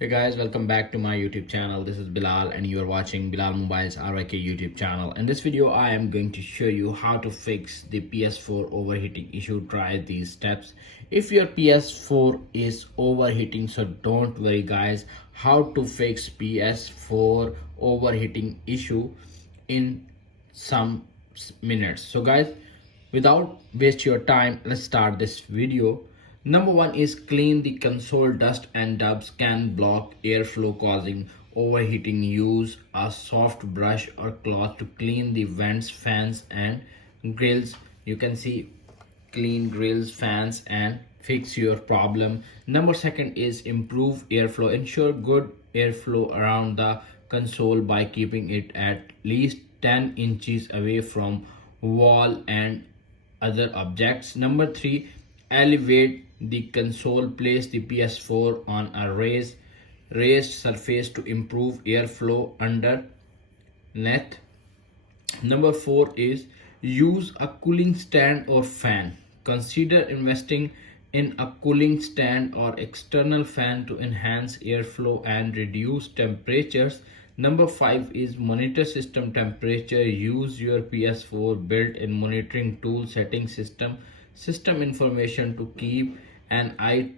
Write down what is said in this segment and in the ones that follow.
Hey guys, welcome back to my YouTube channel. This is Bilal and you are watching Bilal Mobiles RYK YouTube channel. In this video, I am going to show you how to fix the PS4 overheating issue. Try these steps. If your PS4 is overheating, so don't worry guys, how to fix PS4 overheating issue in some minutes. So guys, without waste your time, let's start this video. Number one is clean the console. Dust and dubs can block airflow causing overheating. Use a soft brush or cloth to clean the vents, fans and grills. You can see clean grills, fans and fix your problem. Number second is improve airflow. Ensure good airflow around the console by keeping it at least 10 inches away from wall and other objects. Number three, elevate the console. Place the PS4 on a raised surface to improve airflow underneath. Number four is use a cooling stand or fan. Consider investing in a cooling stand or external fan to enhance airflow and reduce temperatures. Number five is monitor system temperature. Use your PS4 built-in monitoring tool setting system information to keep an eye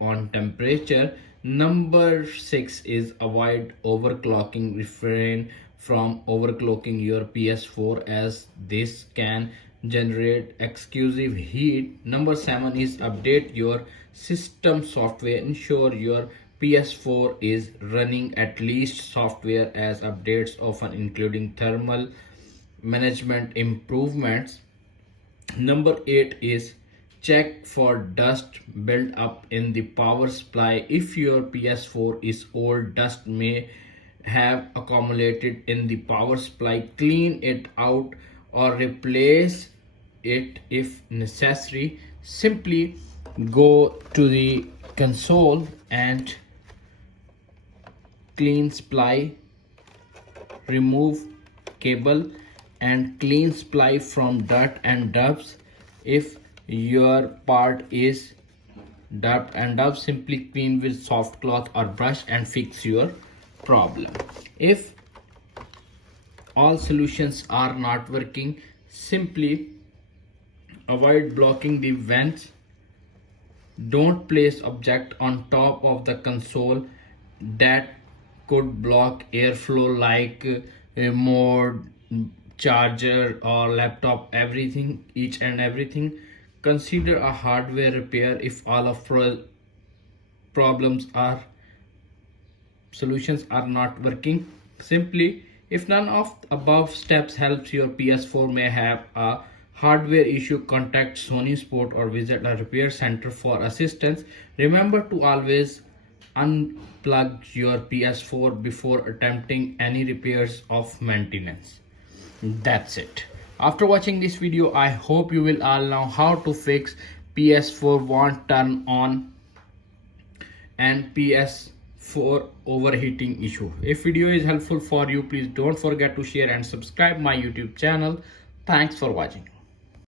on temperature. Number six is avoid overclocking. Refrain from overclocking your PS4 as this can generate excessive heat. Number seven is update your system software. Ensure your PS4 is running at least software as updates often including thermal management improvements. Number eight is check for dust build up in the power supply. If your PS4 is old, dust may have accumulated in the power supply. Clean it out or replace it if necessary. Simply go to the console and clean supply, remove cable and clean supply from dirt and dubs. If your part is dirt and dubs, simply clean with soft cloth or brush and fix your problem. If all solutions are not working, simply avoid blocking the vents. Don't place object on top of the console that could block airflow like a remote, charger or laptop, everything, each and everything. Consider a hardware repair if all of problems are solutions are not working. Simply, if none of above steps helps your PS4 may have a hardware issue, contact Sony Sport or visit a repair center for assistance. Remember to always unplug your PS4 before attempting any repairs of maintenance. That's it. After watching this video, I hope you will all know how to fix PS4 won't turn on and PS4 overheating issue. If video is helpful for you, please don't forget to share and subscribe my YouTube channel. Thanks for watching.